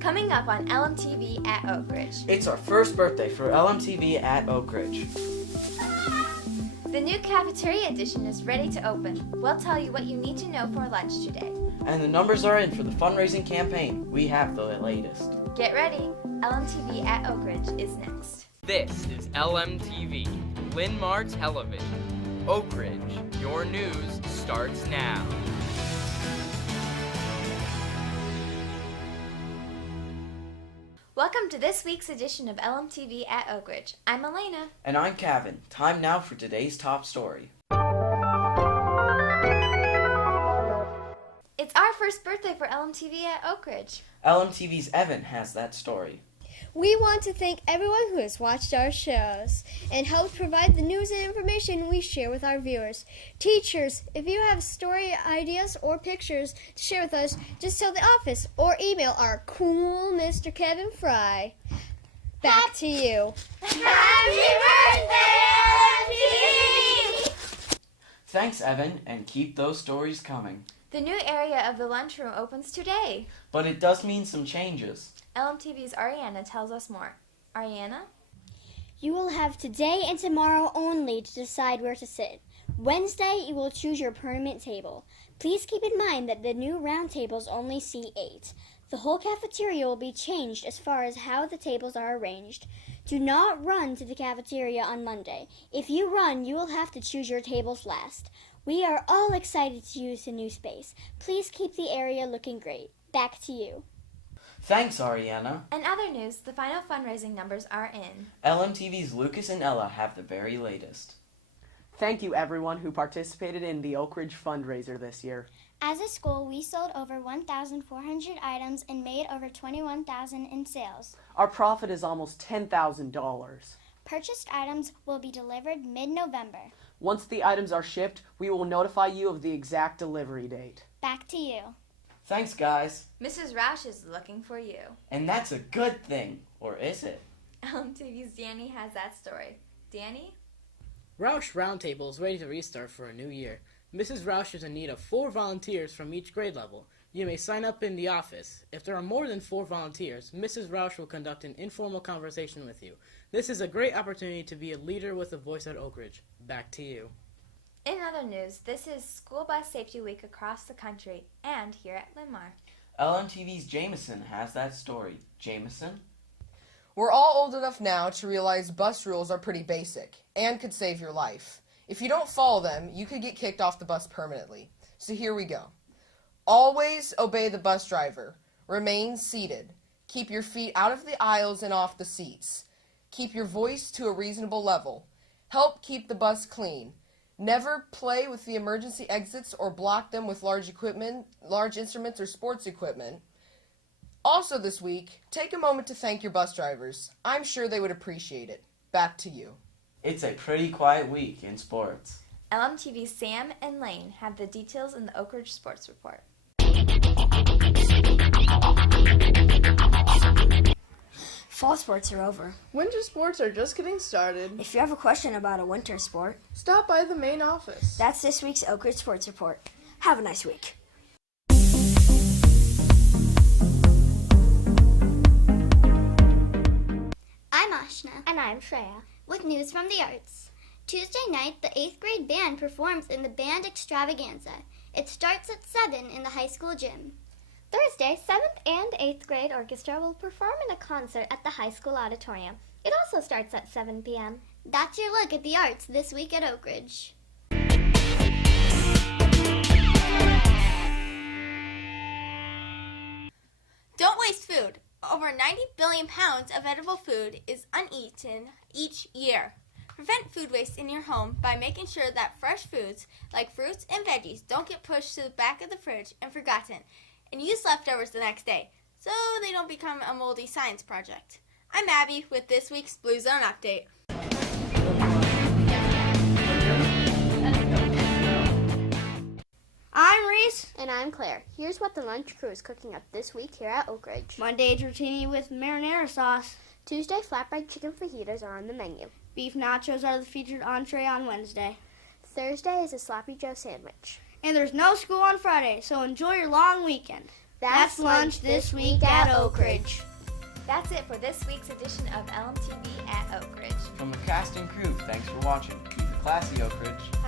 Coming up on LMTV at Oak Ridge. It's our first birthday for LMTV at Oak Ridge. The new cafeteria edition is ready to open. We'll tell you what you need to know for lunch today. And the numbers are in for the fundraising campaign. We have the latest. Get ready. LMTV at Oak Ridge is next. This is LMTV, Linn-Mar Television. Oak Ridge, your news starts now. Welcome to this week's edition of LMTV at Oak Ridge. I'm Elena. And I'm Kevin. Time now for today's top story. It's our first birthday for LMTV at Oak Ridge. LMTV's Evan has that story. We want to thank everyone who has watched our shows and helped provide the news and information we share with our viewers. Teachers, if you have story ideas or pictures to share with us, just tell the office or email our cool Mr. Kevin Fry. Back to you. Happy birthday, LMTV! Thanks, Evan, and keep those stories coming. The new area of the lunchroom opens today. But it does mean some changes. LMTV's Ariana tells us more. Ariana? You will have today and tomorrow only to decide where to sit. Wednesday, you will choose your permanent table. Please keep in mind that the new round tables only seat 8. The whole cafeteria will be changed as far as how the tables are arranged. Do not run to the cafeteria on Monday. If you run, you will have to choose your tables last. We are all excited to use the new space. Please keep the area looking great. Back to you. Thanks, Ariana. In other news, the final fundraising numbers are in. LMTV's Lucas and Ella have the very latest. Thank you everyone who participated in the Oak Ridge fundraiser this year. As a school, we sold over 1,400 items and made over $21,000 in sales. Our profit is almost $10,000. Purchased items will be delivered mid-November. Once the items are shipped, we will notify you of the exact delivery date. Back to you. Thanks, guys. Mrs. Roush is looking for you. And that's a good thing, or is it? LMTV's Danny has that story. Danny? Roush Roundtable is ready to restart for a new year. Mrs. Roush is in need of 4 volunteers from each grade level. You may sign up in the office. If there are more than 4 volunteers, Mrs. Roush will conduct an informal conversation with you. This is a great opportunity to be a leader with a voice at Oak Ridge. Back to you. In other news, this is School Bus Safety Week across the country and here at Linn-Mar. LMTV's Jameson has that story. Jameson? We're all old enough now to realize bus rules are pretty basic and could save your life. If you don't follow them, you could get kicked off the bus permanently. So here we go. Always obey the bus driver. Remain seated. Keep your feet out of the aisles and off the seats. Keep your voice to a reasonable level. Help keep the bus clean. Never play with the emergency exits or block them with large instruments or sports equipment. Also this week, take a moment to thank your bus drivers. I'm sure they would appreciate it. Back to you. It's a pretty quiet week in sports. LMTV's Sam and Lane have the details in the Oak Ridge Sports Report. Fall sports are over. Winter sports are just getting started. If you have a question about a winter sport, stop by the main office. That's this week's Oak Ridge Sports Report. Have a nice week. I'm Ashna. And I'm Shreya. With news from the arts. Tuesday night, the 8th grade band performs in the Band Extravaganza. It starts at 7 in the high school gym. Thursday, 7th and 8th grade orchestra will perform in a concert at the high school auditorium. It also starts at 7 p.m. That's your look at the arts this week at Oak Ridge. Don't waste food. Over 90 billion pounds of edible food is uneaten each year. Prevent food waste in your home by making sure that fresh foods like fruits and veggies don't get pushed to the back of the fridge and forgotten, and use leftovers the next day so they don't become a moldy science project. I'm Abby with this week's Blue Zone Update. I'm Reese. And I'm Claire. Here's what the lunch crew is cooking up this week here at Oak Ridge. Monday, rotini with marinara sauce. Tuesday, flatbread chicken fajitas are on the menu. Beef nachos are the featured entree on Wednesday. Thursday is a sloppy joe sandwich. And there's no school on Friday, so enjoy your long weekend. That's lunch this week at Oak Ridge. That's it for this week's edition of LMTV at Oak Ridge. From the cast and crew, thanks for watching. Keep it classy, Oak Ridge.